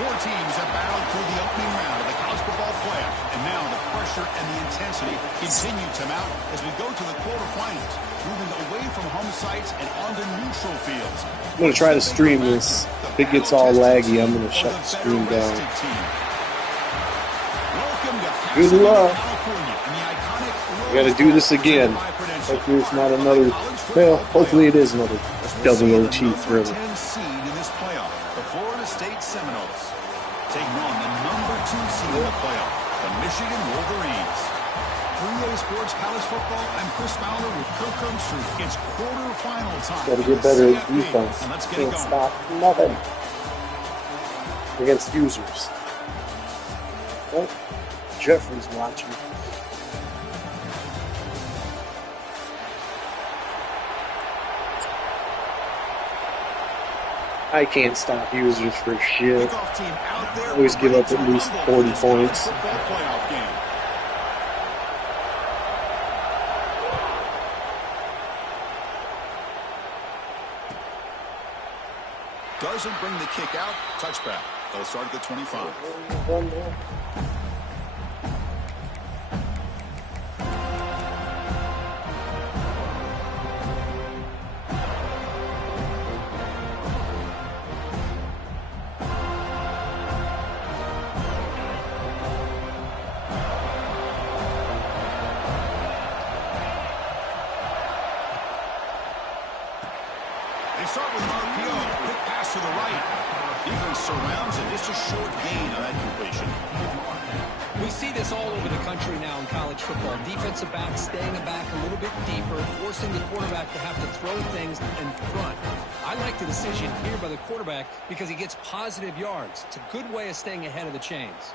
Four teams have battled through the opening round of the college football playoff, and now the pressure and the intensity continue to mount as we go to the quarterfinals, moving away from home sites and onto neutral fields. I'm going to try to stream this. If it gets all laggy, I'm going to shut the stream down. Good luck. We got to do this again. Hopefully it's not another, well, hopefully it is another double OT thriller. The Florida State Seminoles taking on the number 2 seed in the playoff, the Michigan Wolverines. 3A Sports College Football, I'm Chris Fowler with Kirk Cumstrud. It's quarterfinal time. Got to get better at defense. Can't stop nothing against users. Oh, Jeffrey's watching. I can't stop users for shit. Always give up at least 40 points. Doesn't bring the kick out. Touchback. They'll start at the 25. They start with an RPO. Quick pass to the right. Defense surrounds it. Just a short gain on that completion. We see this all over the country now in college football. Defensive backs staying back a little bit deeper, forcing the quarterback to have to throw things in front. I like the decision here by the quarterback because he gets positive yards. It's a good way of staying ahead of the chains.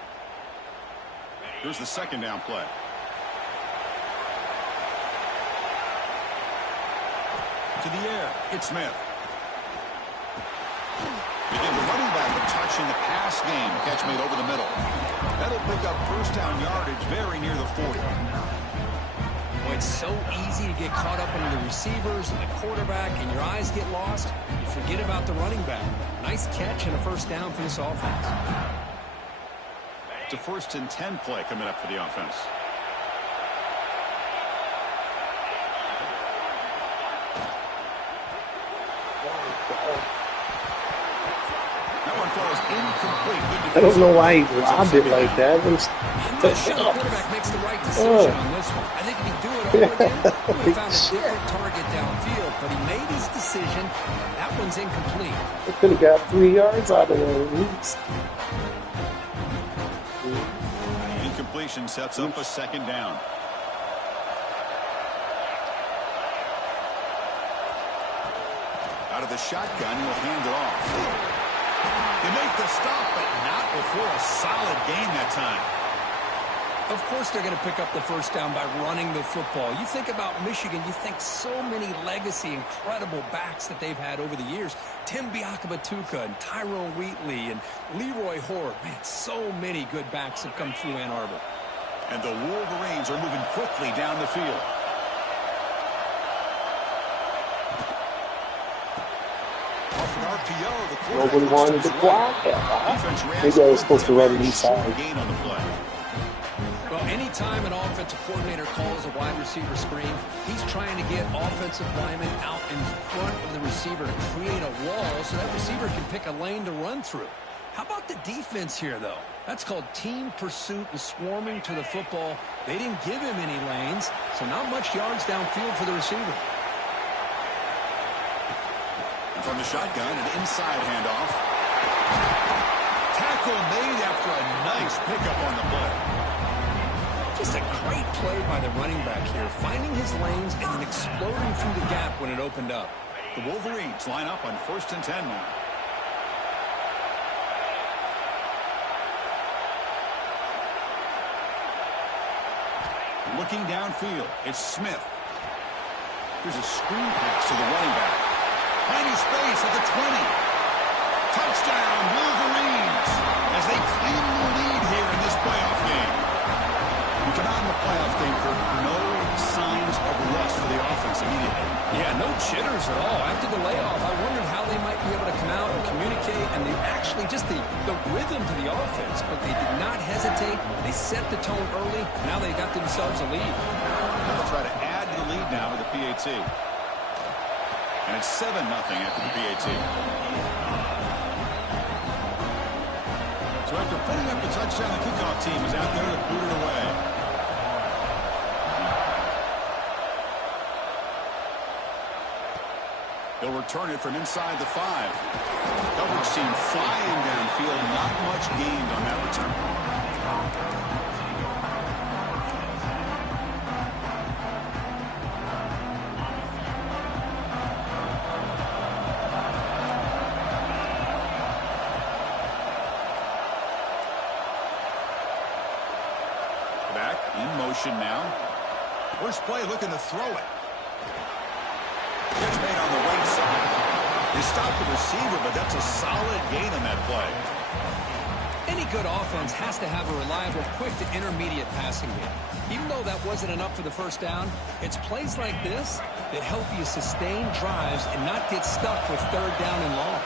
Here's the second down play. To the air. It's Smith. Begin the running back a touch in the pass game. Catch made over the middle. That'll pick up first down yardage very near the 40. Well, it's so easy to get caught up into the receivers and the quarterback, and your eyes get lost. You forget about the running back. Nice catch and a first down for this offense. It's a 1st and 10 play coming up for the offense. I don't know why he robbed it like that. The quarterback makes the right decision on this one. I think if he'd do it over again, he would have found a different target downfield. But he made his decision. That one's incomplete. He could have got 3 yards out of there. Incompletion sets up a second down. Out of the shotgun, he'll hand it off. They make the stop, but not before a solid gain that time. Of course they're going to pick up the first down by running the football. You think about Michigan, you think so many legacy, incredible backs that they've had over the years. Tim Biakabatuka and Tyrone Wheatley and Leroy Horde. Man, so many good backs have come through Ann Arbor. And the Wolverines are moving quickly down the field. Nobody wanted to block it. Maybe I was supposed to run inside. Well, anytime an offensive coordinator calls a wide receiver screen, he's trying to get offensive linemen out in front of the receiver to create a wall so that receiver can pick a lane to run through. How about the defense here, though? That's called team pursuit and swarming to the football. They didn't give him any lanes, so not much yards downfield for the receiver. From the shotgun, an inside handoff. Tackle made after a nice pickup on the play. Just a great play by the running back here, finding his lanes and then exploding through the gap when it opened up. The Wolverines line up on 1st and 10 now. Looking downfield, it's Smith. Here's a screen pass to the running back. Finding space at the 20. Touchdown, Wolverines, as they claim the lead here in this playoff game. We come out in the playoff game for no signs of rust for the offense immediately. Yeah, no jitters at all. After the layoff, I wondered how they might be able to come out and communicate, and they actually just the rhythm to the offense, but they did not hesitate. They set the tone early. Now they got themselves a lead. They'll try to add to the lead now with the PAT. And it's 7-0 after the PAT. So after putting up the touchdown, the kickoff team is out there to boot it away. They'll return it from inside the 5. Coverage team flying downfield. Not much gained on that return. Back in motion now. First play looking to throw it. Catch made on the right side. They stopped the receiver, but that's a solid gain on that play. Any good offense has to have a reliable, quick to intermediate passing game. Even though that wasn't enough for the first down, it's plays like this that help you sustain drives and not get stuck with 3rd down and long.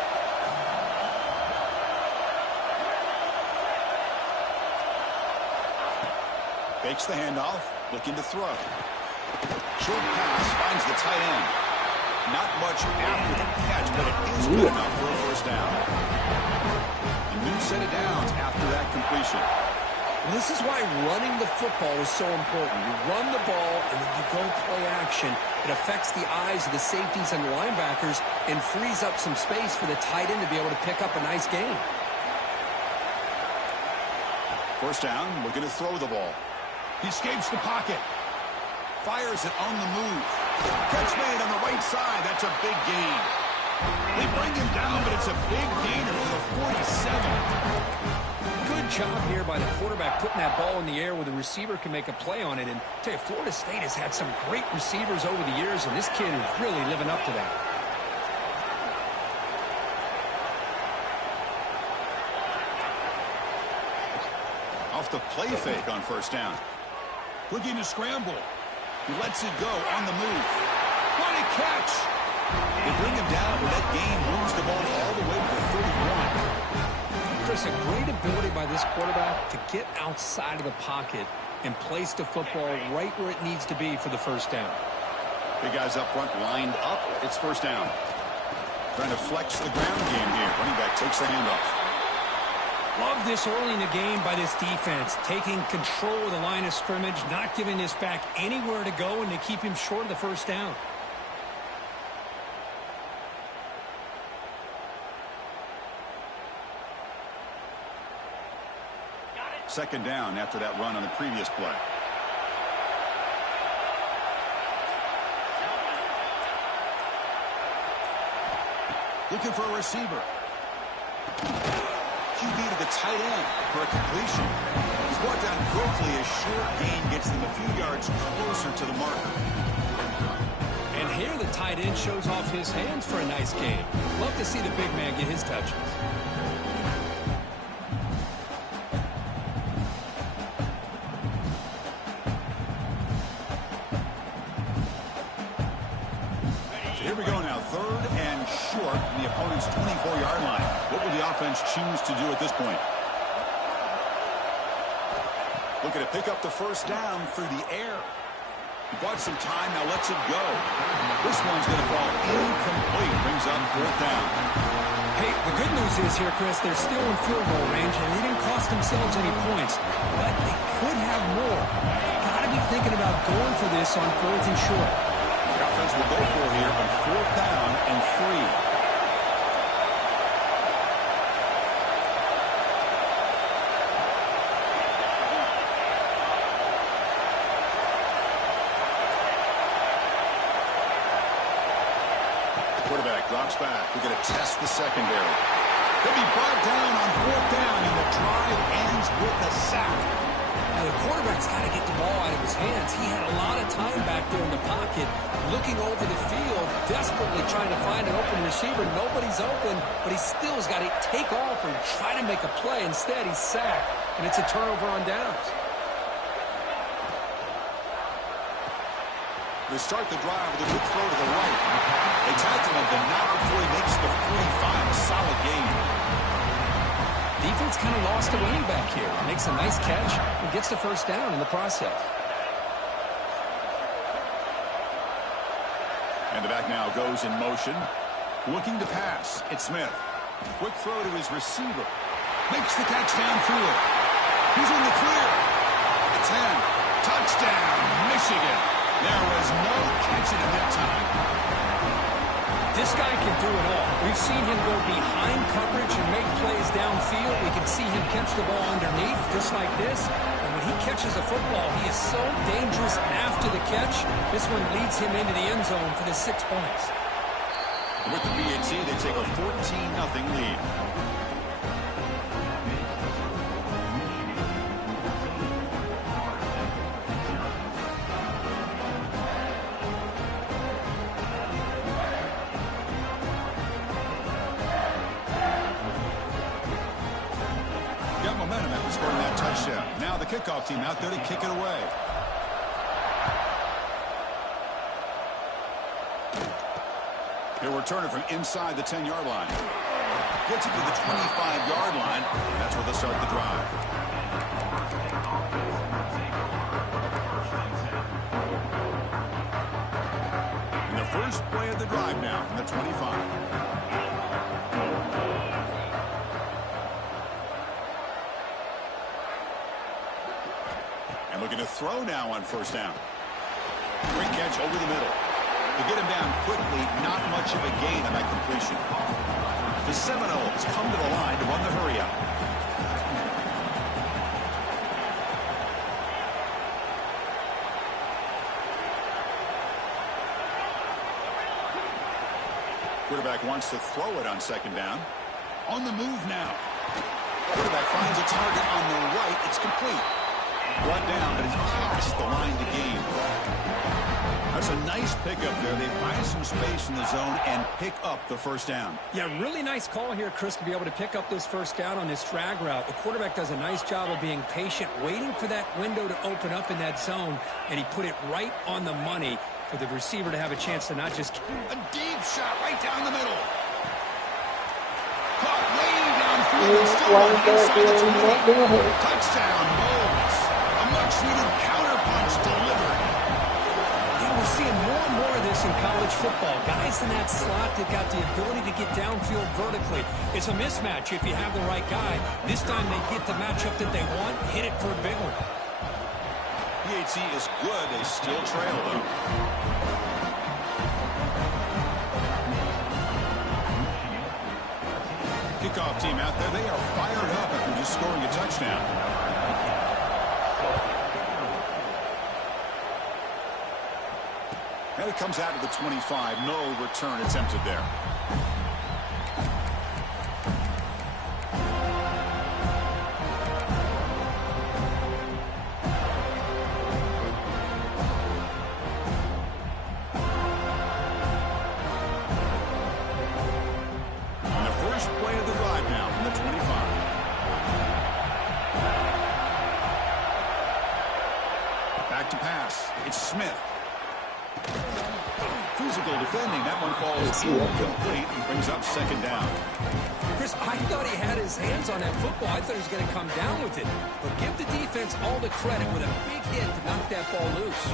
Fakes the handoff, looking to throw. Short pass finds the tight end. Not much after the catch, but it is good enough for a first down. A new set of downs after that completion. And this is why running the football is so important. You run the ball, and then you go play action. It affects the eyes of the safeties and the linebackers and frees up some space for the tight end to be able to pick up a nice gain. First down, looking to throw the ball. He escapes the pocket. Fires it on the move. Catch made on the right side. That's a big gain. They bring him down, but it's a big gainer to the 47. Good job here by the quarterback putting that ball in the air where the receiver can make a play on it. And I tell you, Florida State has had some great receivers over the years, and this kid is really living up to that. Off the play fake on first down. Looking to scramble. He lets it go on the move. What a catch! They bring him down, but that gain moves the ball all the way to the 31. Chris, a great ability by this quarterback to get outside of the pocket and place the football right where it needs to be for the first down. Big guys up front lined up. It's first down. Trying to flex the ground game here. Running back takes the handoff. Love this early in the game by this defense, taking control of the line of scrimmage, not giving this back anywhere to go, and they keep him short of the first down. Second down after that run on the previous play. Looking for a receiver. QB to the tight end for a completion. He's brought down quickly. A short gain gets them a few yards closer to the marker. And here the tight end shows off his hands for a nice gain. Love to see the big man get his touches. Here we go now, 3rd and short from the opponent's 24-yard line. What will the offense choose to do at this point? Looking to pick up the first down through the air. He bought some time, now lets it go. This one's going to fall incomplete. Brings up 4th down. Hey, the good news is here, Chris, they're still in field goal range, and they didn't cost themselves any points. But they could have more. Got to be thinking about going for this on 4th and short. The offense will go for here on 4th down and 3. Quarterback drops back. We're going to test the secondary. They'll be brought down on 4th down, and the drive ends with a sack. Now, the quarterback's got to get the ball out of his hands. He had a lot of time back there in the pocket, looking over the field, desperately trying to find an open receiver. Nobody's open, but he still has got to take off and try to make a play. Instead, he's sacked, and it's a turnover on downs. They start the drive with a good throw to the right. They tackle him, but not before he makes the 45. A solid game. Defense kind of lost a running back here. Makes a nice catch and gets the first down in the process. And the back now goes in motion. Looking to pass. It's Smith. Quick throw to his receiver. Makes the catch downfield. He's in the clear. At the 10. Touchdown, Michigan. There was no catching him that time. This guy can do it all. We've seen him go behind coverage and make plays downfield. We can see him catch the ball underneath, just like this. And when he catches a football, he is so dangerous after the catch. This one leads him into the end zone for the 6 points. With the BAT, they take a 14-0 lead. Got momentum after scoring that touchdown. Now the kickoff team out there to kick it away. He'll return it from inside the 10-yard line. Gets it to the 25-yard line, and that's where they'll start the drive. And the first play of the drive now from the 25. And looking to throw now on first down. Great catch over the middle. To get him down quickly, not much of a gain on that completion. The Seminoles come to the line to run the hurry-up. Quarterback wants to throw it on second down. On the move now. Quarterback finds a target on the right. It's complete. Brought down, but it's past the line to gain. That's a nice pickup there. They find some space in the zone and pick up the first down. Yeah, really nice call here, Chris, to be able to pick up this first down on this drag route. The quarterback does a nice job of being patient, waiting for that window to open up in that zone, and he put it right on the money for the receiver to have a chance to not just... A deep shot right down the middle. Caught way downfield. Touchdown, Moles. A much-needed counterpunch delivered. We're seeing more and more of this in college football. Guys in that slot that got the ability to get downfield vertically. It's a mismatch if you have the right guy. This time they get the matchup that they want, hit it for a big one. PAT is good. They still trail, though. Kickoff team out there. They are fired up after just scoring a touchdown. And it comes out to the 25. No return attempted there. And the first play of the drive now from the 25. Back to pass. It's Smith. Physical defending. That one falls incomplete and brings up second down. Chris, I thought he had his hands on that football. I thought he was going to come down with it. But give the defense all the credit with a big hit to knock that ball loose.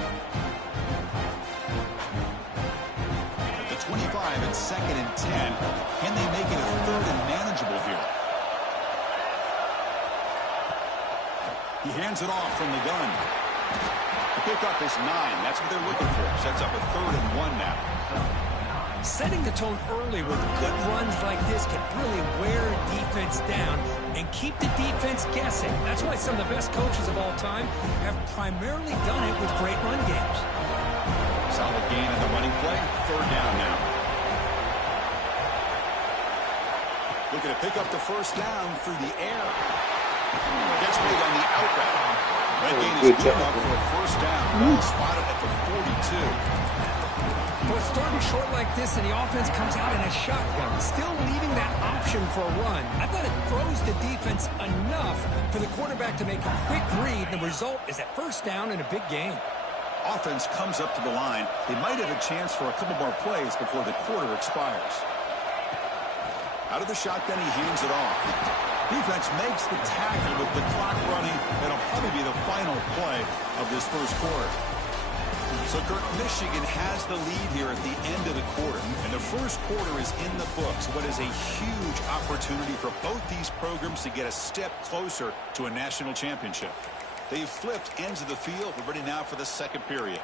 At the 25, it's 2nd and 10. Can they make it a 3rd and manageable here? He hands it off from the gun. The pickup is 9. That's what they're looking for. Sets up a 3rd and 1 now. Setting the tone early with good runs like this can really wear defense down and keep the defense guessing. That's why some of the best coaches of all time have primarily done it with great run games. Solid gain in the running play. 3rd down now. Looking to pick up the first down through the air. Gets made on the out route. That gain is good enough for a first down. Ball spotted at the 42. Well, starting short like this and the offense comes out in a shotgun, still leaving that option for a run. I thought it throws the defense enough for the quarterback to make a quick read. The result is a first down and a big gain. offense comes up to the line, they might have a chance for a couple more plays before the quarter expires. Out of the shotgun, he hands it off. Defense makes the tackle with the clock running. That'll probably be the final play of this first quarter. So, Kurt, Michigan has the lead here at the end of the quarter. And the first quarter is in the books. What is a huge opportunity for both these programs to get a step closer to a national championship. They've flipped ends of the field. We're ready now for the second period.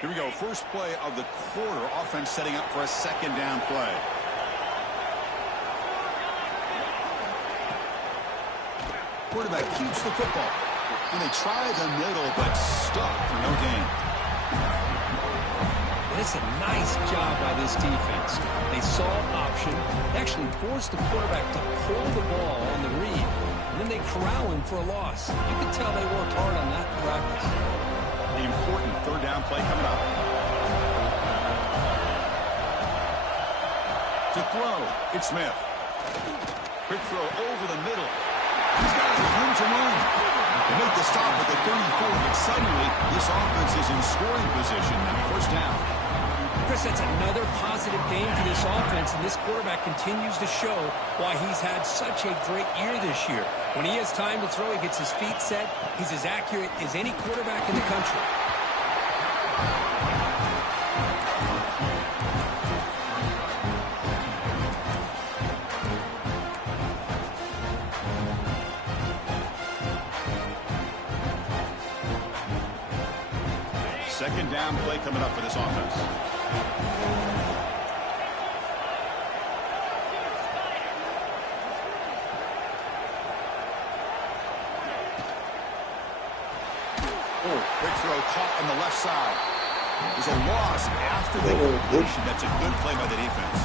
Here we go. First play of the quarter. Offense setting up for a second down play. Quarterback keeps the football. And they try the middle, but stuck for no gain. It's a nice job by this defense. They saw option. They actually forced the quarterback to pull the ball on the read. And then they corral him for a loss. You can tell they worked hard on that in practice. The important third down play coming up. To throw, it's Smith. Quick throw over the middle. He's got room to run. They make the stop at the 34, but suddenly this offense is in scoring position now. First down. Chris, that's another positive game for this offense, and this quarterback continues to show why he's had such a great year this year. When he has time to throw, he gets his feet set. He's as accurate as any quarterback in the country. Second down play coming up for this offense. Quick throw caught on the left side. There's a loss after the completion. That's a good play by the defense.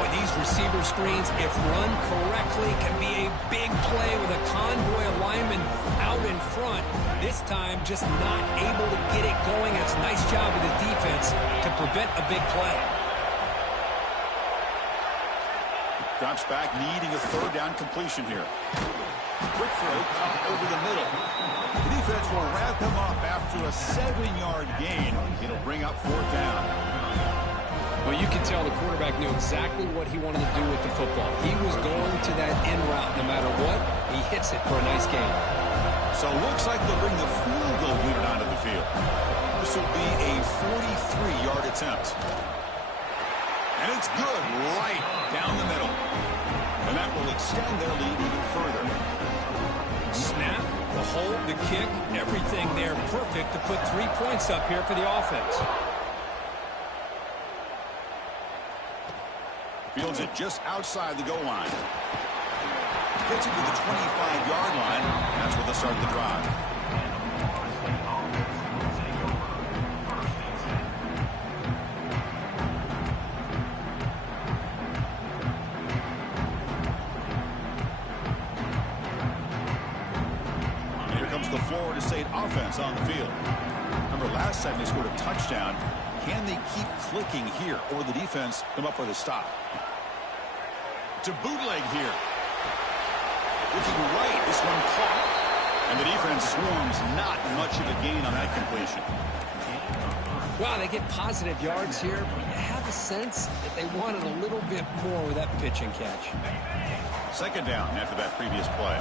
Boy, these receiver screens, if run correctly, can be a big play with a convoy of linemen out in front. This time, just not able to get it going. It's a nice job of the defense to prevent a big play. Drops back, needing a third down completion here. Quick throw caught over the middle. The defense will wrap him up after a 7-yard gain. It'll bring up fourth down. Well, you can tell the quarterback knew exactly what he wanted to do with the football. He was going to that in route no matter what. He hits it for a nice gain. So it looks like they'll bring the field goal unit onto the field. This will be a 43-yard attempt. And it's good right down the middle. And that will extend their lead even further. Snap, the hold, the kick, everything there perfect to put 3 points up here for the offense. Fields it just outside the goal line. Gets it to the 25-yard line. That's where they'll start the drive. And here comes the Florida State offense on the field. Remember, last time they scored a touchdown. Can they keep clicking here, or will the defense come up for the stop? To bootleg here. Looking right, this one caught. And the defense swarms, not much of a gain on that completion. Wow, they get positive yards here, but you have a sense that they wanted a little bit more with that pitch and catch. Second down after that previous play.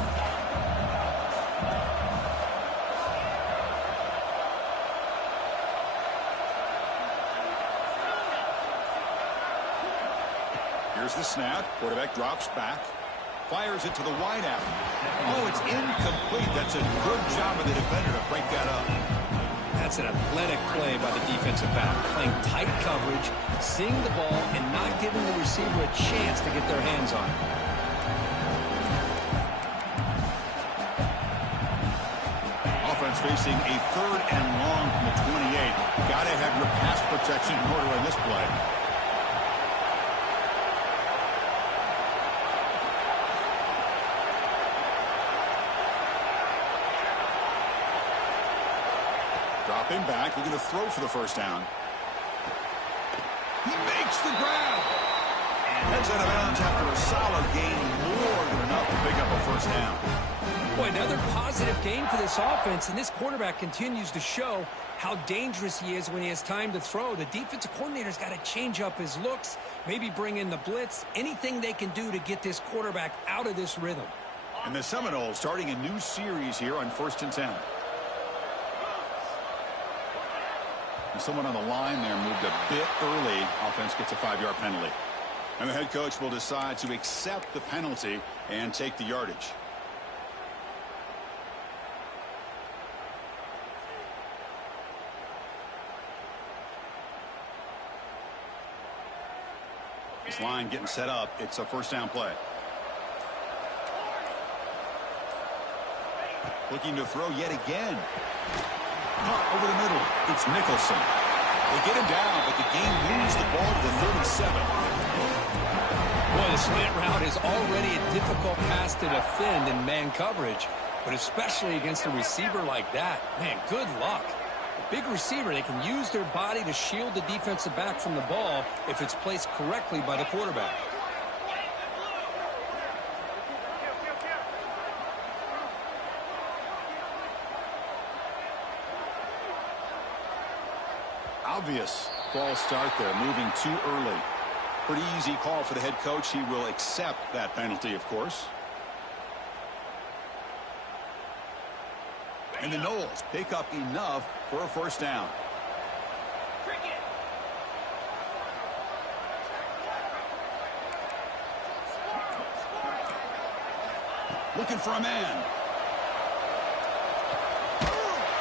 Here's the snap. Quarterback drops back. Fires it to the wideout. Oh, it's incomplete. That's a good job of the defender to break that up. That's an athletic play by the defensive back. Playing tight coverage, seeing the ball, and not giving the receiver a chance to get their hands on it. Offense facing a third and long from the 28. Got to have your pass protection in order on this play. Dropping back, looking to throw for the first down. He makes the grab. Heads out of bounds after a solid gain, more than enough to pick up a first down. Boy, another positive game for this offense, and this quarterback continues to show how dangerous he is when he has time to throw. The defensive coordinator's got to change up his looks, maybe bring in the blitz, anything they can do to get this quarterback out of this rhythm. And the Seminoles starting a new series here on 1st and 10. And someone on the line there moved a bit early. Offense gets a 5-yard penalty. And the head coach will decide to accept the penalty and take the yardage. This line getting set up. It's a 1st down play. Looking to throw yet again. Caught over the middle. It's Nicholson. They get him down, but the game moves the ball to the 37. Boy, the slant route is already a difficult pass to defend in man coverage, but especially against a receiver like that. Man, good luck. A big receiver, they can use their body to shield the defensive back from the ball if it's placed correctly by the quarterback. Obvious false start there, moving too early. Pretty easy call for the head coach. He will accept that penalty, of course. And the Noles pick up enough for a 1st down. Looking for a man.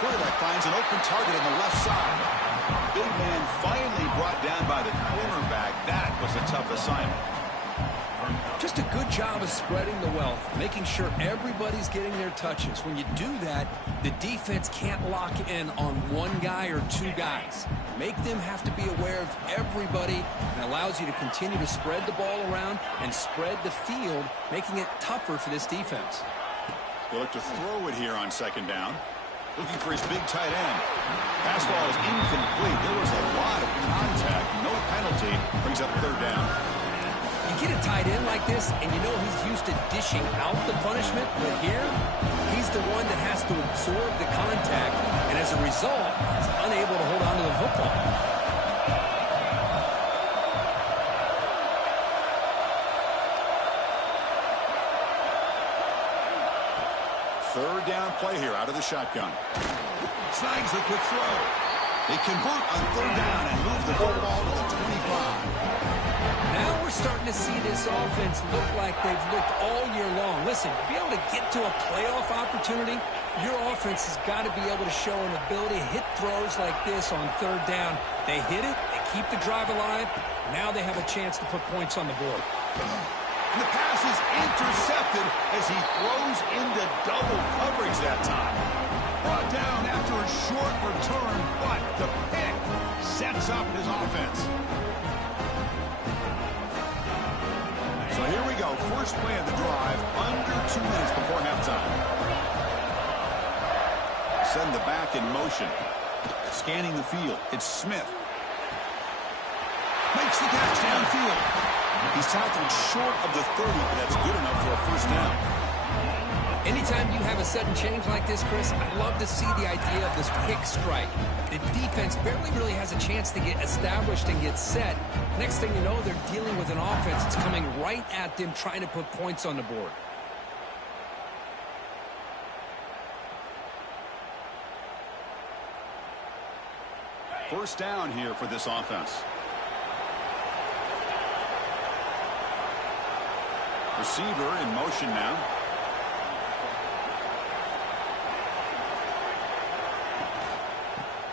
Quarterback finds an open target on the left side. Big man finally brought down by the cornerback. That was a tough assignment. Just a good job of spreading the wealth, making sure everybody's getting their touches. When you do that, the defense can't lock in on one guy or two guys. Make them have to be aware of everybody, and allows you to continue to spread the ball around and spread the field, making it tougher for this defense. They'll look to throw it here on 2nd down. Looking for his big tight end. Pass ball is incomplete. There was a lot of contact. No penalty. Brings up 3rd down. You get a tight end like this, and you know he's used to dishing out the punishment. But here, he's the one that has to absorb the contact, and as a result, he's unable to hold on to the football. Third down play here out of the shotgun. Snags the quick throw. They convert on 3rd down and move the football to the 25. Now we're starting to see this offense look like they've looked all year long. Listen, to be able to get to a playoff opportunity, your offense has got to be able to show an ability to hit throws like this on 3rd down. They hit it, they keep the drive alive. Now they have a chance to put points on the board. And the pass is intercepted as he throws into double coverage that time. Brought down after a short return, but the pick sets up his offense. So here we go. First play of the drive, under 2 minutes before halftime. Send the back in motion. Scanning the field. It's Smith. Makes the catch downfield. He's tackled short of the 30, but that's good enough for a 1st down. Anytime you have a sudden change like this, Chris, I love to see the idea of this pick strike. The defense barely really has a chance to get established and get set. Next thing you know, they're dealing with an offense that's coming right at them, trying to put points on the board. First down here for this offense. Receiver in motion now.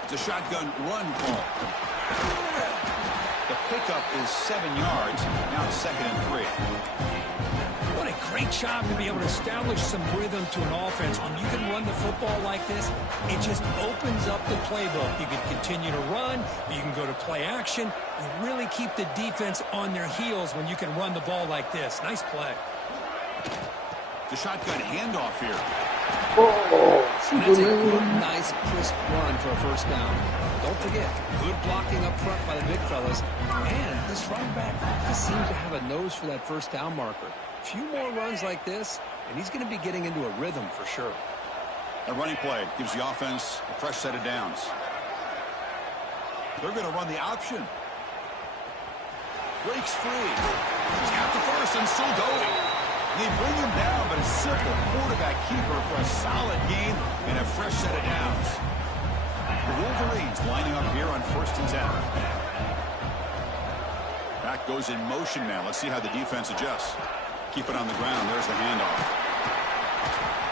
It's a shotgun run call. The pickup is 7 yards. Now it's 2nd and 3. What a great job to be able to establish some rhythm to an offense. When you can run the football like this, it just opens up the playbook. You can continue to run. You can go to play action. You really keep the defense on their heels when you can run the ball like this. Nice play. The shotgun handoff here. And that's a good, nice, crisp run for a 1st down. Don't forget, good blocking up front by the big fellas. And this running back just seems to have a nose for that 1st down marker. A few more runs like this, and he's going to be getting into a rhythm for sure. A running play gives the offense a fresh set of downs. They're going to run the option. Breaks free. Tap the first and still going. They bring him down, but a simple quarterback keeper for a solid game and a fresh set of downs. The Wolverines lining up here on 1st and 10. Back goes in motion now. Let's see how the defense adjusts. Keep it on the ground. There's the handoff.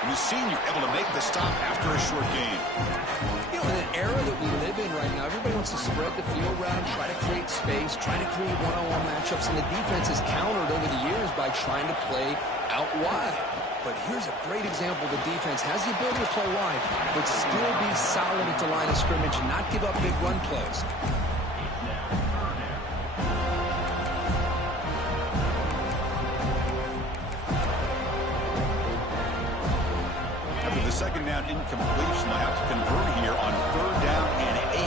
And the senior able to make the stop after a short game. You know, in an era that we live in right now, everybody wants to spread the field around, try to create space, try to create one-on-one matchups, and the defense has countered over the years by trying to play out wide. But here's a great example. The defense has the ability to play wide, but still be solid at the line of scrimmage and not give up big run plays. After the second down incompletion, they have to convert here on 3rd down and 8.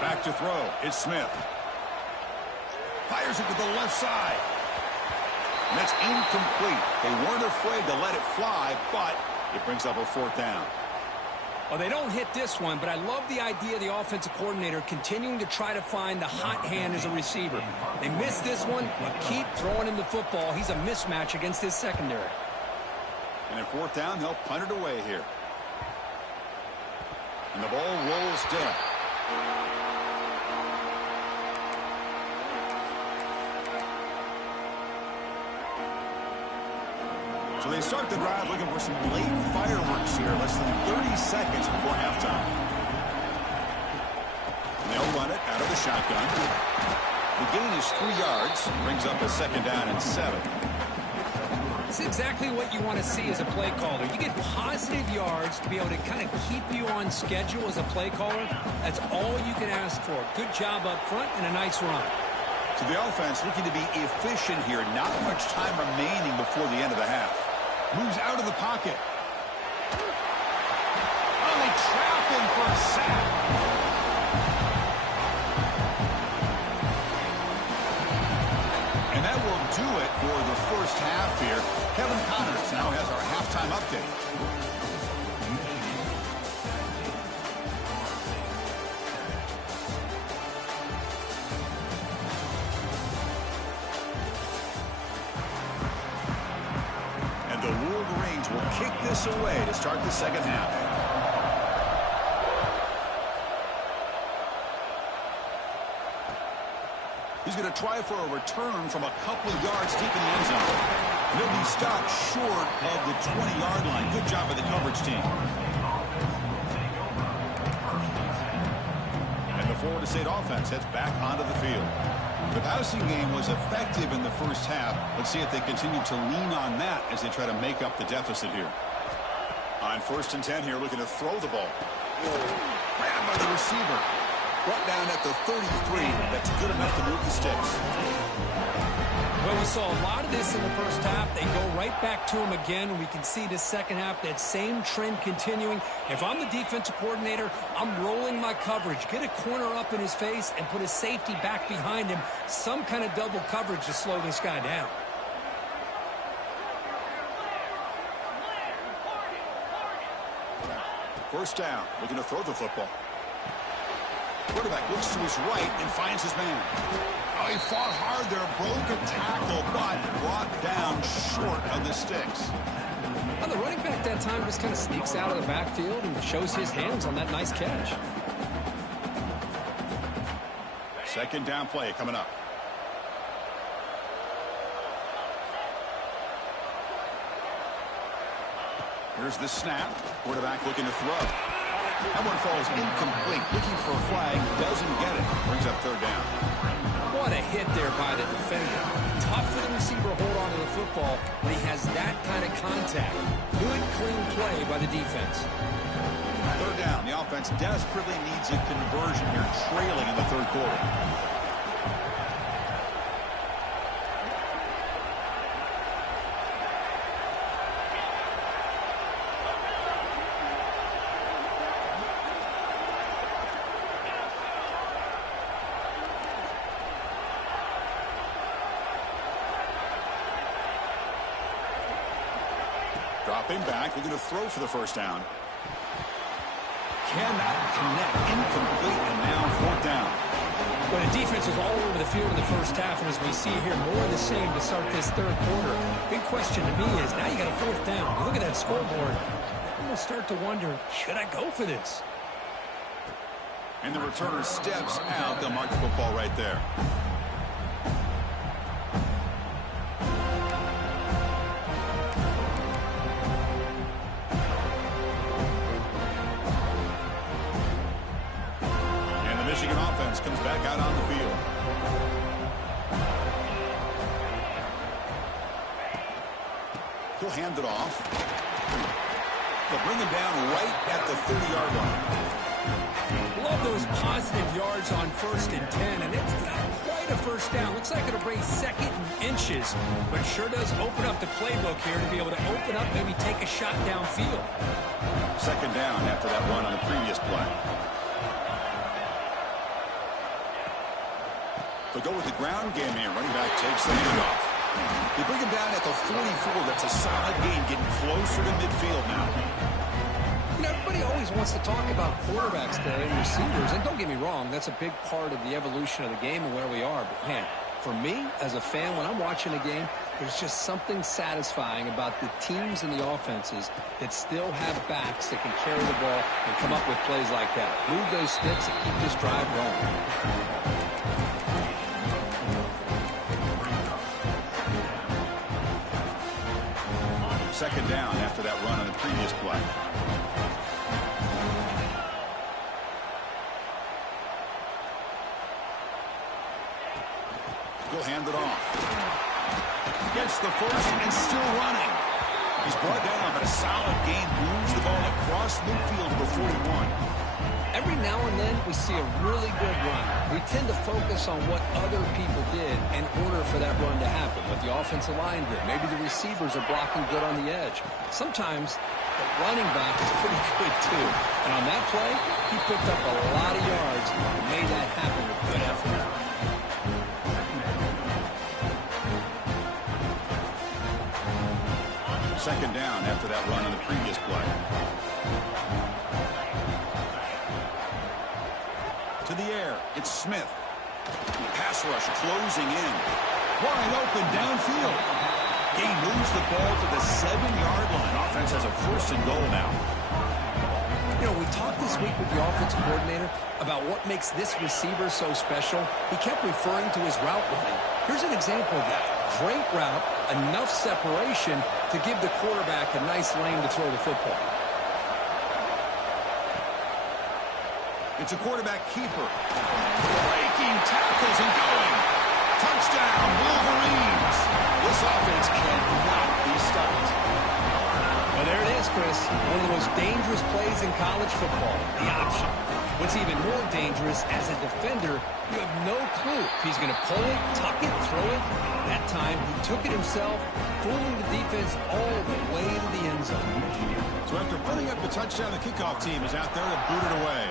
Back to throw. It's Smith. Fires it to the left side. And that's incomplete. They weren't afraid to let it fly, but it brings up a 4th down. Well, they don't hit this one, but I love the idea of the offensive coordinator continuing to try to find the hot hand as a receiver. They missed this one, but keep throwing him the football. He's a mismatch against his secondary. And at 4th down, they'll punt it away here. And the ball rolls dead. So they start the drive looking for some late fireworks here, less than 30 seconds before halftime. And they'll run it out of the shotgun. The gain is 3 yards, brings up a 2nd down and 7. It's exactly what you want to see as a play caller. You get positive yards to be able to kind of keep you on schedule as a play caller. That's all you can ask for. Good job up front and a nice run. So the offense looking to be efficient here. Not much time remaining before the end of the half. Moves out of the pocket. Oh, they trap him for a sack. And that will do it for the first half here. Kevin Connors now has our halftime update. The Wolverines will kick this away to start the second half. He's going to try for a return from a couple of yards deep in the end zone. He'll be stopped short of the 20-yard line. Good job by the coverage team. And the Florida State offense heads back onto the field. The passing game was effective in the first half. Let's see if they continue to lean on that as they try to make up the deficit here. On 1st and 10 here, looking to throw the ball. Grabbed by the receiver. Brought down at the 33. That's good enough to move the sticks. Well, we saw a lot of this in the first half. They go right back to him again, and we can see the second half, that same trend continuing. If I'm the defensive coordinator, I'm rolling my coverage. Get a corner up in his face and put a safety back behind him. Some kind of double coverage to slow this guy down. First down, looking to throw the football. Quarterback looks to his right and finds his man. Oh, he fought hard there, broke a tackle, but brought down short of the sticks. Well, the running back that time just kind of sneaks out of the backfield and shows his hands on that nice catch. Second down play coming up. Here's the snap. Quarterback looking to throw. That one falls incomplete. Looking for a flag. Doesn't get it. Brings up 3rd down. What a hit there by the defender. Tough for the receiver to hold on to the football when he has that kind of contact. Good, clean play by the defense. 3rd down. The offense desperately needs a conversion here, trailing in the 3rd quarter. Dropping back, looking to throw for the first down. Cannot connect, incomplete, and now fourth down. Well, the defense was all over the field in the first half, and as we see here, more of the same to start this third quarter. Big question to me is, now you got a fourth down. You look at that scoreboard, I'm going to start to wonder, should I go for this? And the returner steps out. They'll mark the football right there. And the Michigan offense comes back out on the field. He'll hand it off. They'll bring him down right at the 30-yard line. Love those positive yards on 1st and 10, and it's not quite a first down. Looks like it'll bring second and inches, but sure does open up the playbook here to be able to open up, maybe take a shot downfield. Second down after that run on the previous play. They'll go with the ground game here. Running back takes the handoff. They bring him down at the 44. That's a solid gain, getting closer to midfield now. You know, everybody always wants to talk about quarterbacks today and receivers, and don't get me wrong, that's a big part of the evolution of the game and where we are. But, man, for me, as a fan, when I'm watching a game, there's just something satisfying about the teams and the offenses that still have backs that can carry the ball and come up with plays like that. Move those sticks and keep this drive going. Second down after that run on the previous play. He'll hand it off. Gets the first and still running. He's brought down, but a solid gain moves the ball across midfield to the 41. Every now and then, we see a really good run. We tend to focus on what other people did in order for that run to happen. What the offensive line did. Maybe the receivers are blocking good on the edge. Sometimes the running back is pretty good, too. And on that play, he picked up a lot of yards and made that happen with good effort. Second down after that run on the previous play. To the air, it's Smith. Pass rush closing in. Wide open downfield. Gain moves the ball to the 7-yard line. Offense has a first and goal now. You know, we talked this week with the offensive coordinator about what makes this receiver so special. He kept referring to his route running. Here's an example of that. Great route, enough separation to give the quarterback a nice lane to throw the football. It's a quarterback keeper. Breaking tackles and going. Touchdown, Wolverines. This offense cannot be stopped. Well, there it is, Chris. One of the most dangerous plays in college football, the option. What's even more dangerous, as a defender, you have no clue if he's going to pull it, tuck it, throw it. That time, he took it himself, fooling the defense all the way to the end zone. So after putting up the touchdown, the kickoff team is out there to boot it away.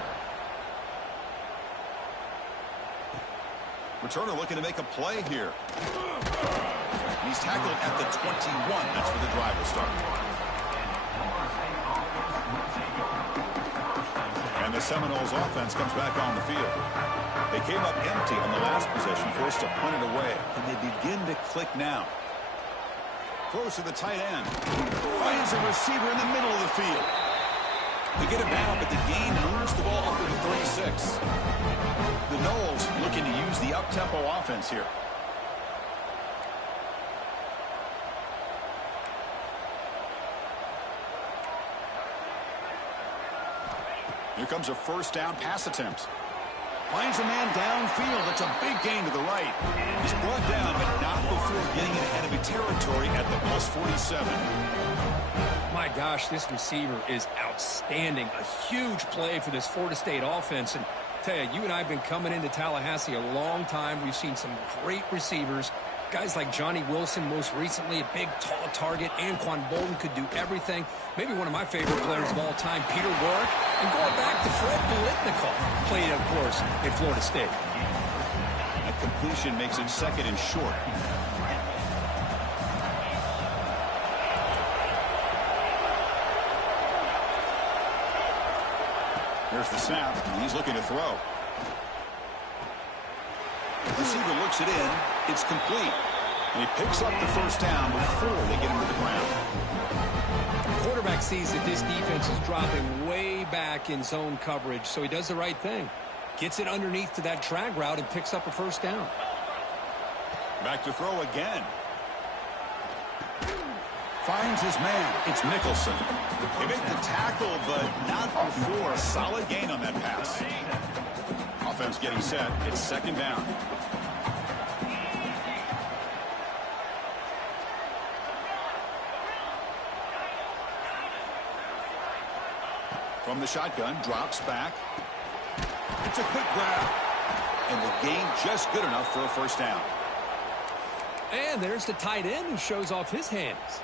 Returner looking to make a play here. He's tackled at the 21. That's where the drive will start. And the Seminoles offense comes back on the field. They came up empty on the last possession, forced to punt it away. Can they begin to click now? Throws to the tight end. Finds a receiver in the middle of the field. They get him down, but the gain moves the ball up to the 36. The Noles looking to use the up-tempo offense here. Here comes a first down pass attempt. Finds a man downfield. That's a big gain to the right. He's brought down, but not before getting into enemy territory at the plus 47. My gosh, this receiver is outstanding. A huge play for this Florida State offense. And I tell you, you and I have been coming into Tallahassee a long time. We've seen some great receivers. Guys like Johnny Wilson, most recently, a big, tall target. Anquan Bolden could do everything. Maybe one of my favorite players of all time, Peter Warrick. And going back to Fred Biletnikoff, played, of course, at Florida State. That completion makes it second and short. There's the snap, and he's looking to throw. The receiver looks it in. It's complete. And he picks up the first down before they get him to the ground. The quarterback sees that this defense is dropping way back in zone coverage, so he does the right thing. Gets it underneath to that drag route and picks up a first down. Back to throw again. Finds his man. It's Nicholson. They make the tackle, but not before a solid gain on that pass. Offense getting set. It's second down. From the shotgun, drops back. It's a quick grab. And the gain just good enough for a first down. And there's the tight end who shows off his hands.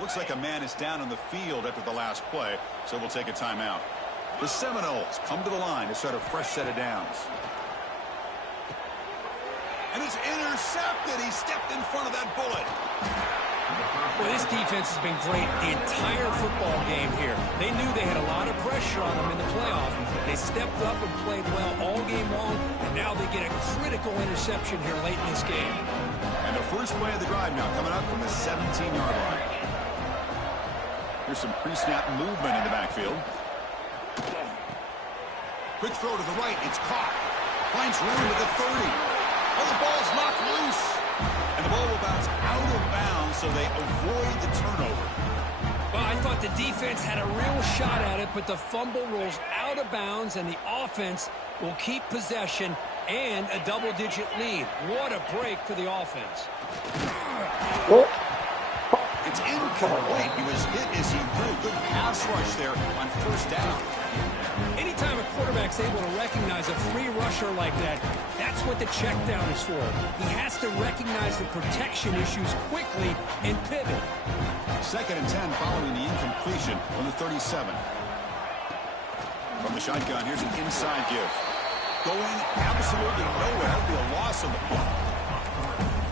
Looks like a man is down on the field after the last play, so we'll take a timeout. The Seminoles come to the line to start a fresh set of downs. And it's intercepted. He stepped in front of that bullet. Well, this defense has been great the entire football game here. They knew they had a lot of pressure on them in the playoff. They stepped up and played well all game long, and now they get a critical interception here late in this game. And the first play of the drive now coming up from the 17-yard line. Here's some pre-snap movement in the backfield. Quick throw to the right. It's caught. Finds room at the 30. Oh, the ball's knocked loose. And the ball will bounce out of bounds, so they avoid the turnover. Well, I thought the defense had a real shot at it, but the fumble rolls out of bounds, and the offense will keep possession and a double-digit lead. What a break for the offense. Oh. It's incomplete. He was hit as he threw. Good pass rush there on first down. Anytime a quarterback's able to recognize a free rusher like that, that's what the check down is for. He has to recognize the protection issues quickly and pivot. 2nd and 10 following the incompletion on the 37. From the shotgun, here's an inside give. Going absolutely nowhere. That'll be a loss on the play.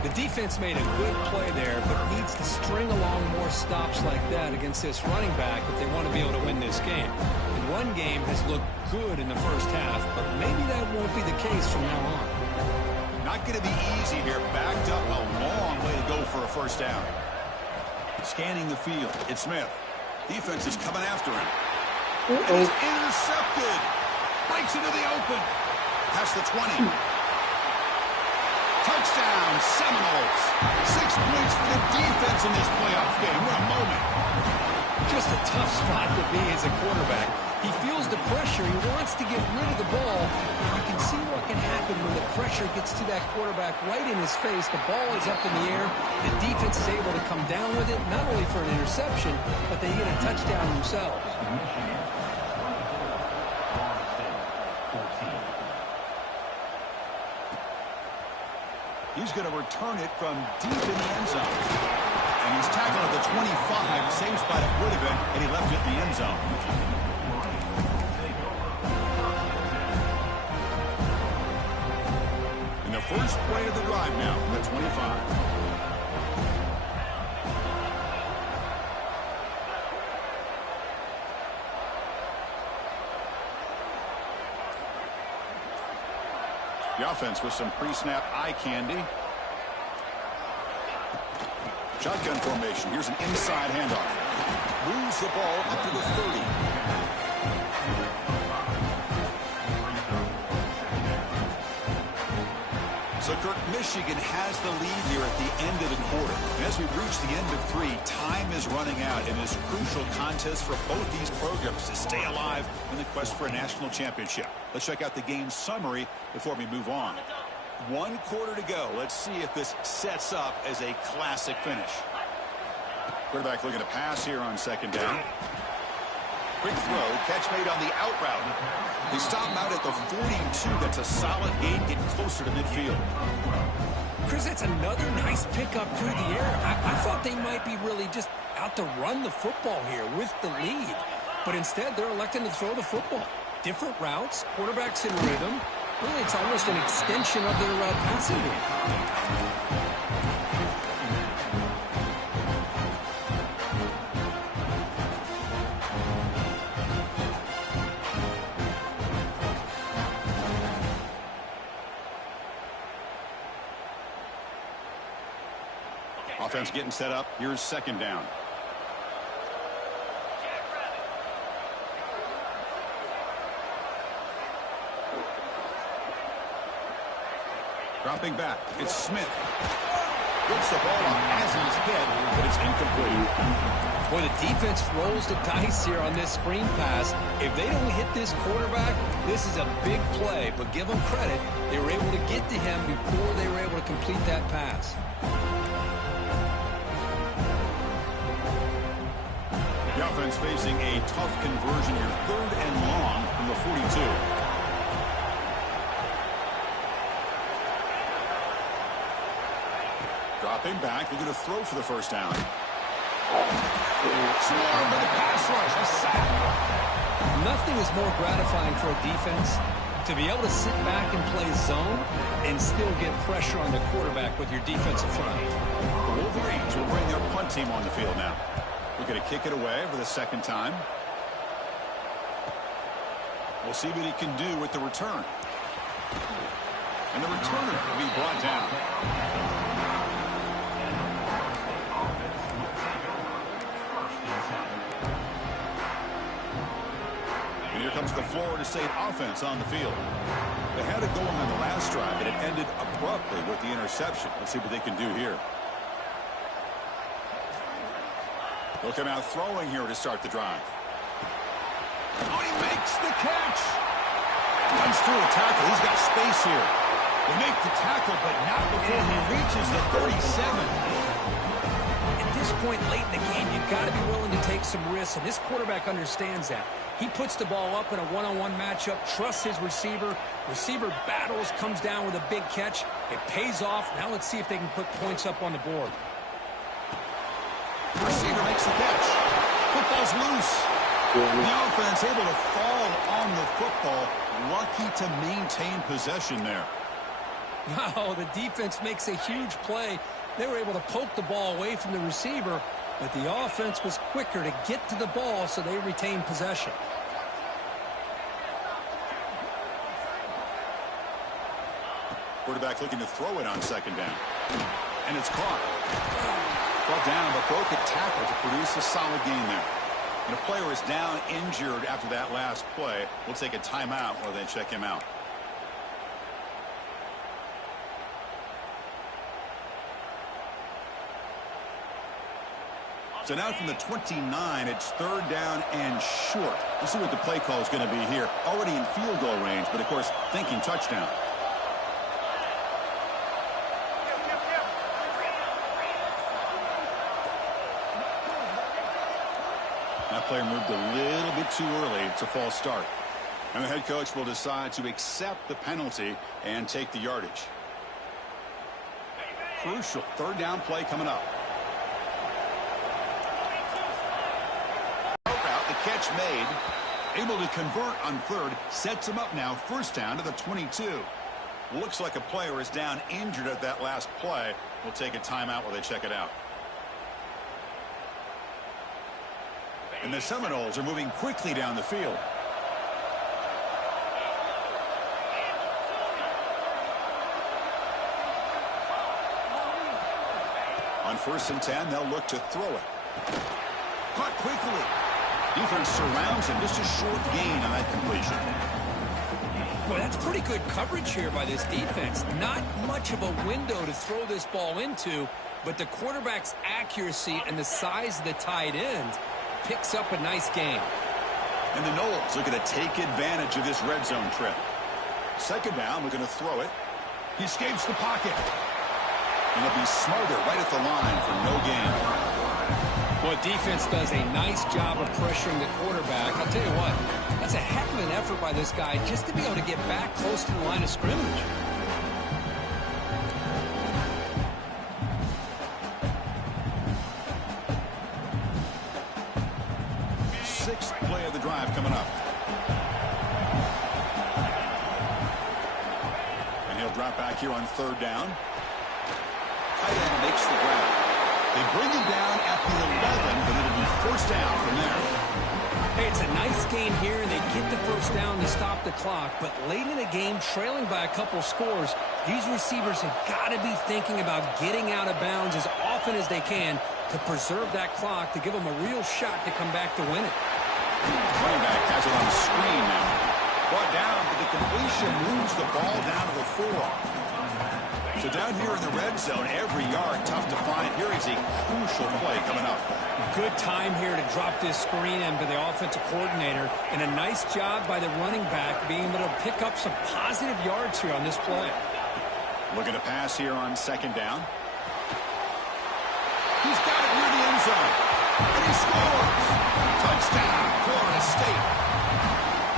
The defense made a good play there, but needs to string along more stops like that against this running back if they want to be able to win this game. The run game has looked good in the first half, but maybe that won't be the case from now on. Not going to be easy here. Backed up a long way to go for a first down. Scanning the field. It's Smith. Defense is coming after him. And it's intercepted. Breaks into the open. Past the 20. Touchdown, Seminoles. 6 points for the defense in this playoff game. What a moment. Just a tough spot to be as a quarterback. He feels the pressure. He wants to get rid of the ball. You can see what can happen when the pressure gets to that quarterback right in his face. The ball is up in the air. The defense is able to come down with it, not only for an interception, but they get a touchdown themselves. He's going to return it from deep in the end zone. And he's tackled at the 25, same spot it would have been, and he left it in the end zone. And the first play of the drive now from the 25. The offense with some pre-snap eye candy. Shotgun formation. Here's an inside handoff. Moves the ball up to the 30. So, Kirk, Michigan has the lead here at the end of the quarter. And as we reach the end of 3, time is running out in this crucial contest for both these programs to stay alive in the quest for a national championship. Let's check out the game summary before we move on. 1 quarter to go. Let's see if this sets up as a classic finish. Quarterback looking to pass here on 2nd down. Quick throw, catch made on the out route. They stop him out at the 42. That's a solid gain, getting closer to midfield. Chris, that's another nice pickup through the air. I thought they might be really just out to run the football here with the lead. But instead, they're electing to throw the football. Different routes, quarterbacks in rhythm. Really, it's almost an extension of their passing game. Offense getting set up. Here's second down. Dropping back. It's Smith. Gets the ball off as he's hit, but it's incomplete. Boy, the defense rolls the dice here on this screen pass. If they don't hit this quarterback, this is a big play. But give them credit. They were able to get to him before they were able to complete that pass. The offense facing a tough conversion here. 3rd and long from the 42. Dropping back, looking to throw for the first down. Swarmed by the pass rush, a sack. Nothing is more gratifying for a defense to be able to sit back and play zone and still get pressure on the quarterback with your defensive front. The Wolverines will bring their punt team on the field now. Looking to kick it away for the second time. We'll see what he can do with the return. And the returner will be brought down. Here comes the Florida State offense on the field. They had it going on the last drive, but it ended abruptly with the interception. Let's see what they can do here. Look at him out throwing here to start the drive. Oh, he makes the catch. Runs through a tackle. He's got space here. They make the tackle, but not before he reaches the 37. At this point late in the game, you've got to be willing to take some risks, and this quarterback understands that. He puts the ball up in a one-on-one matchup, trusts his receiver. Receiver battles, comes down with a big catch. It pays off. Now let's see if they can put points up on the board. The receiver makes the catch. Football's loose. The offense able to fall on the football. Lucky to maintain possession there. Wow, the defense makes a huge play. They were able to poke the ball away from the receiver, but the offense was quicker to get to the ball, so they retained possession. Quarterback looking to throw it on second down. And it's caught. Brought down, but broke a tackle to produce a solid gain there. And a player is down injured after that last play. We'll take a timeout while they check him out. So now from the 29, it's 3rd down and short. We'll see what the play call is going to be here. Already in field goal range, but of course, thinking touchdown. That player moved a little bit too early. It's a false start. And the head coach will decide to accept the penalty and take the yardage. Crucial 3rd down play coming up. The catch made. Able to convert on 3rd. Sets him up now. 1st down to the 22. Looks like a player is down injured at that last play. We'll take a timeout while they check it out. And the Seminoles are moving quickly down the field. On 1st and 10, they'll look to throw it. Caught quickly. Defense surrounds him. Just a short gain on that completion. Boy, that's pretty good coverage here by this defense. Not much of a window to throw this ball into, but the quarterback's accuracy and the size of the tight end picks up a nice gain. And the Noles looking to take advantage of this red zone trip. 2nd down, looking to throw it. He escapes the pocket. And he'll be smothered right at the line for no gain. Well, defense does a nice job of pressuring the quarterback. I'll tell you what, that's a heck of an effort by this guy just to be able to get back close to the line of scrimmage. Sixth play of the drive coming up. And he'll drop back here on 3rd down. Tight end makes the grab. They bring him down at the 11, but it'll be 1st down from there. Hey, it's a nice gain here, and they get the 1st down to stop the clock. But late in the game, trailing by a couple scores, these receivers have got to be thinking about getting out of bounds as often often as they can to preserve that clock, to give them a real shot to come back to win it. Running back has it on the screen now. Brought down, but the completion moves the ball down to the 4. So down here in the red zone, every yard tough to find. Here is a crucial play coming up. Good time here to drop this screen in by the offensive coordinator, and a nice job by the running back being able to pick up some positive yards here on this play. Looking to pass here on second down. He's got it near the end zone, and he scores. Touchdown, Florida State.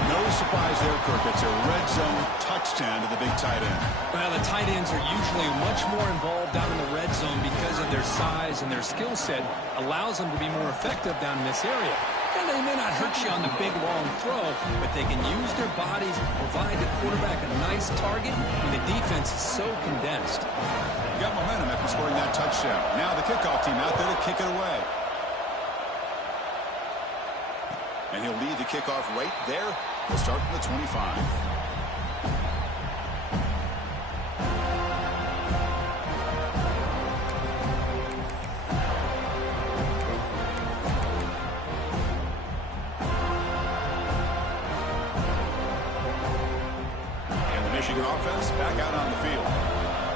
No surprise there, Kirk. It's a red zone touchdown to the big tight end. Well, the tight ends are usually much more involved down in the red zone because of their size, and their skill set allows them to be more effective down in this area. And they may not hurt you on the big, long throw, but they can use their bodies to provide the quarterback a nice target when the defense is so condensed. You got momentum after scoring that touchdown. Now the kickoff team out there to kick it away. And he'll lead the kickoff right there. We'll start from the 25. And the Michigan offense back out on the field.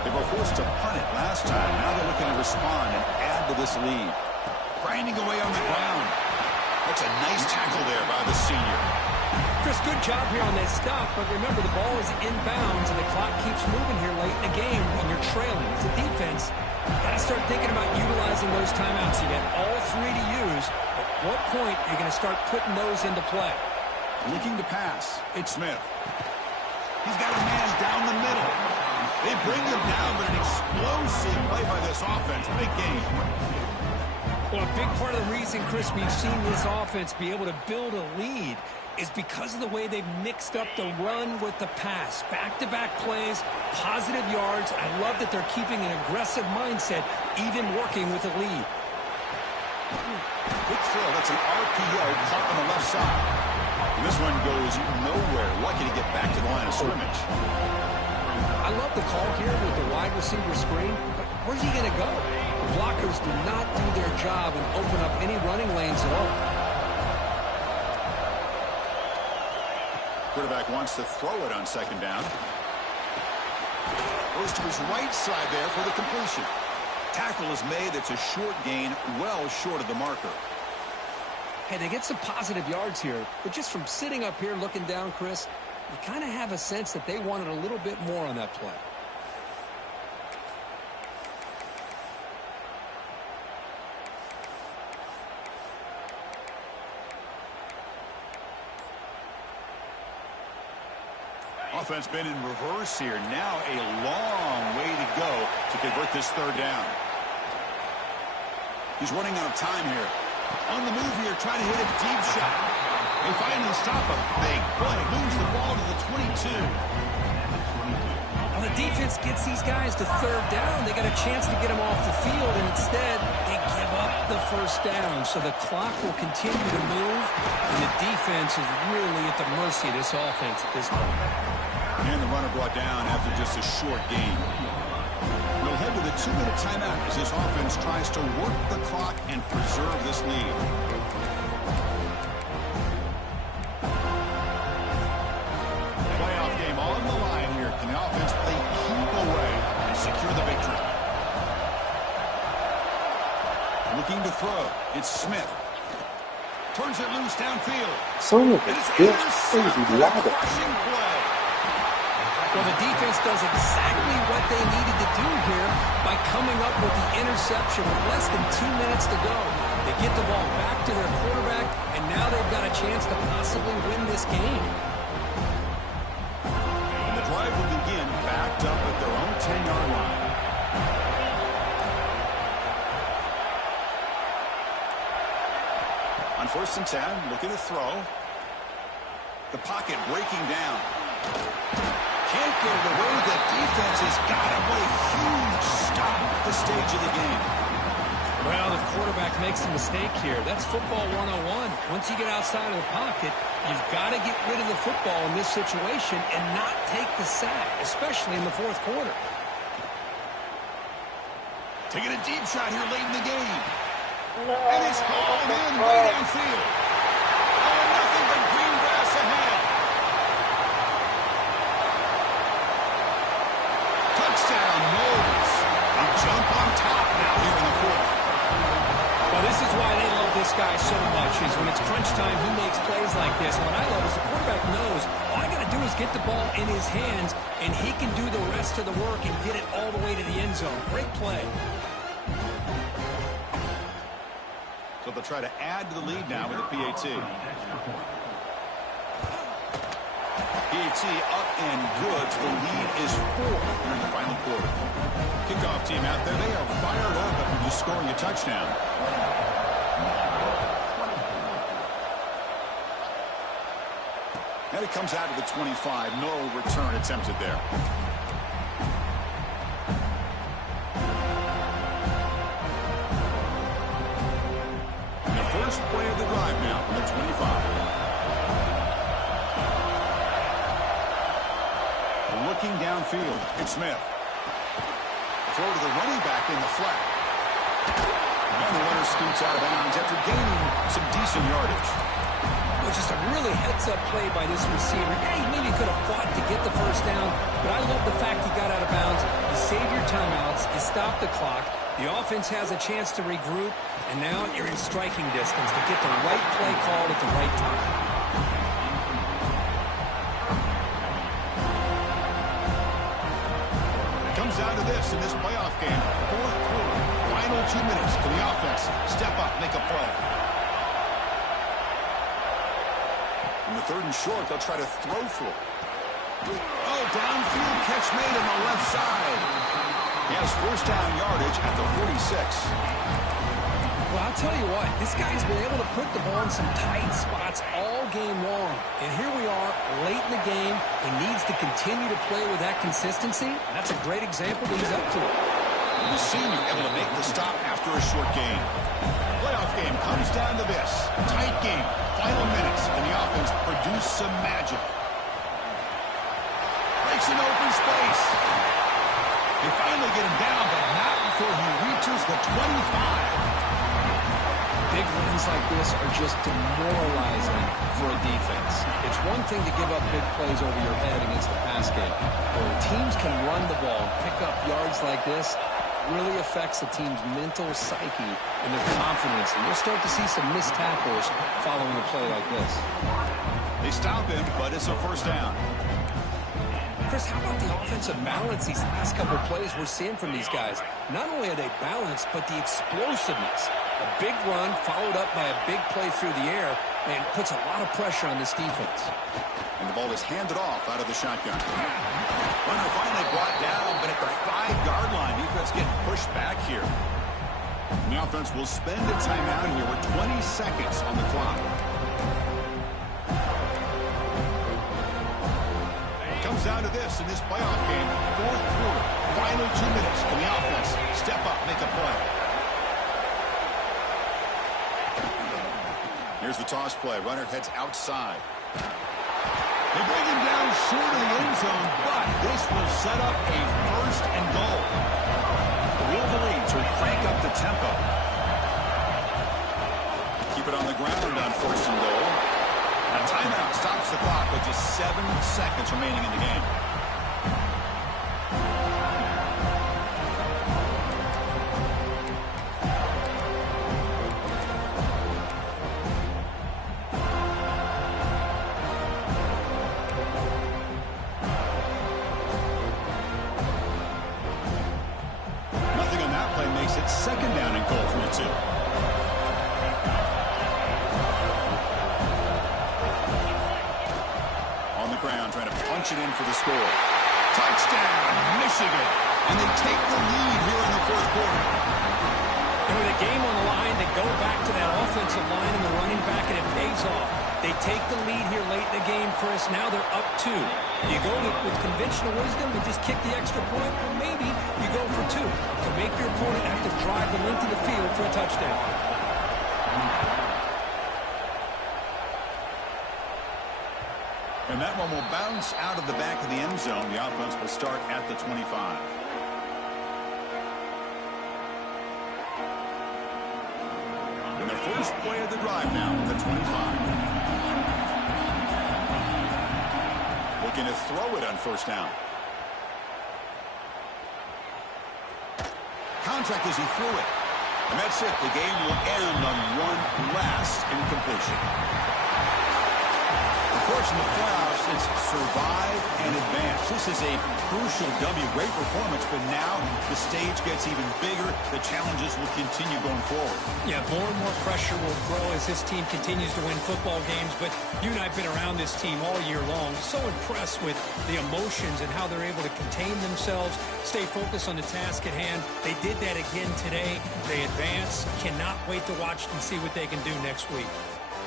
They were forced to punt it last time. Now they're looking to respond and add to this lead. Grinding away on the ground. That's a nice tackle there by the senior. Chris, good job here on that stop, but remember the ball is inbounds and the clock keeps moving here late in the game when you're trailing. As a defense, got to start thinking about utilizing those timeouts. You got all three to use. At what point are you going to start putting those into play? Looking to pass. It's Smith. He's got a man down the middle. They bring him down, but an explosive play by this offense. Big game. Well, a big part of the reason, Chris, we've seen this offense be able to build a lead is because of the way they've mixed up the run with the pass. Back-to-back plays, positive yards. I love that they're keeping an aggressive mindset, even working with a lead. Quick throw. That's an RPO caught on the left side. And this one goes nowhere. Lucky to get back to the line of scrimmage. I love the call here with the wide receiver screen, but where's he going to go? The blockers do not do their job and open up any running lanes at all. Quarterback wants to throw it on second down. Goes to his right side there for the completion. Tackle is made. It's a short gain, well short of the marker. Hey, they get some positive yards here, but just from sitting up here looking down, Chris, you kind of have a sense that they wanted a little bit more on that play. Offense been in reverse here. Now a long way to go to convert this third down. He's running out of time here. On the move here, trying to hit a deep shot. They finally stop a big play. Moves the ball to the 22. Well, the defense gets these guys to third down. They got a chance to get them off the field, and instead they give up the first down. So the clock will continue to move, and the defense is really at the mercy of this offense at this point. And the runner brought down after just a short gain. We'll head to the 2-minute timeout as this offense tries to work the clock and preserve this lead. Playoff game on the line here. Can the offense play keep away and secure the victory? Looking to throw. It's Smith. Turns it loose downfield. Son of a bitch, crazy ladder. Crushing play. Well, the defense does exactly what they needed to do here by coming up with the interception with less than 2 minutes to go. They get the ball back to their quarterback, and now they've got a chance to possibly win this game. And the drive will begin backed up at their own 10-yard line. On 1st and 10, looking to throw. The pocket breaking down. Can't get it away. The defense has got it. What a huge stop at this stage of the game. Well, the quarterback makes a mistake here. That's football 101. Once you get outside of the pocket, you've got to get rid of the football in this situation and not take the sack, especially in the fourth quarter. Taking a deep shot here late in the game. And it's hauled in way downfield. Oh, nothing but green grass ahead. Touchdown, Knowles. They jump on top now here in the fourth. Well, this is why they love this guy so much, is when it's crunch time, he makes plays like this. And what I love is the quarterback knows all I got to do is get the ball in his hands, and he can do the rest of the work and get it all the way to the end zone. Great play. So they'll try to add to the lead now with a PAT. PAT up and good. So the lead is 4 here in the final quarter. Kickoff team out there. They are fired up after just scoring a touchdown. And it comes out to the 25. No return attempted there. First play of the drive now from the 25. Looking downfield, it's Smith. Throw to the running back in the flat. And the runner scoots out of bounds after gaining some decent yardage. Well, just a really heads-up play by this receiver. Yeah, he maybe could have fought to get the first down, but I love the fact he got out of bounds. You save your timeouts, you stop the clock. The offense has a chance to regroup, and now you're in striking distance to get the right play called at the right time. It comes down to this in this playoff game. Fourth quarter, final 2 minutes. Can the offense step up, make a play? In the third and short, they'll try to throw for it. Oh, downfield catch made on the left side. He has first down yardage at the 46. Well, I'll tell you what, this guy's been able to put the ball in some tight spots all game long. And here we are, late in the game. He needs to continue to play with that consistency. That's a great example that he's up to it. The senior able to make the stop after a short game. Playoff game comes down to this. Tight game, final minutes, and the offense produce some magic. Breaks an open space. They finally get him down, but not before he reaches the 25. Big runs like this are just demoralizing for a defense. It's one thing to give up big plays over your head against the pass game. But when teams can run the ball and pick up yards like this, it really affects the team's mental psyche and their confidence. And you'll start to see some missed tackles following a play like this. They stop him, but it's a first down. Chris, how about the offensive balance these last couple of plays we're seeing from these guys? Not only are they balanced, but the explosiveness. A big run followed up by a big play through the air, and puts a lot of pressure on this defense. And the ball is handed off out of the shotgun. Runner finally brought down, but at the 5-yard line, defense getting pushed back here. And the offense will spend a timeout here with 20 seconds on the clock. Comes down to this in this playoff game. Fourth quarter, final 2 minutes. Can the offense step up, make a play? Here's the toss play. Runner heads outside. They bring him down short of the end zone, but this will set up a first and goal. The Wolverines will crank up the tempo. Keep it on the ground on first and goal. A timeout stops the clock with just 7 seconds remaining in the game. Nothing on that play makes it second down and goal from the 2. Ground, trying to punch it in for the score. Touchdown, Michigan. And they take the lead here in the fourth quarter. And with a game on the line, they go back to that offensive line and the running back, and it pays off. They take the lead here late in the game, Chris. Now they're up 2. You go with conventional wisdom and just kick the extra point, or maybe you go for 2 to make your opponent have to drive them into the field for a touchdown. And that one will bounce out of the back of the end zone. The offense will start at the 25. first play of the drive now at the 25. Looking to throw it on first down. Contact as he threw it. And that's it. The game will end on one last incompletion. Of course, in the playoffs, it's survive and advance. This is a crucial W. Great performance, but now the stage gets even bigger. The challenges will continue going forward. Yeah, more and more pressure will grow as this team continues to win football games. But you and I have been around this team all year long. So impressed with the emotions and how they're able to contain themselves, stay focused on the task at hand. They did that again today. They advance. Cannot wait to watch and see what they can do next week.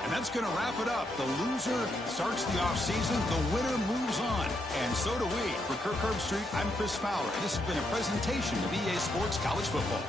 And that's going to wrap it up. The loser starts the offseason. The winner moves on. And so do we. For Kirk Herbstreit, I'm Chris Fowler. And this has been a presentation of EA Sports College Football.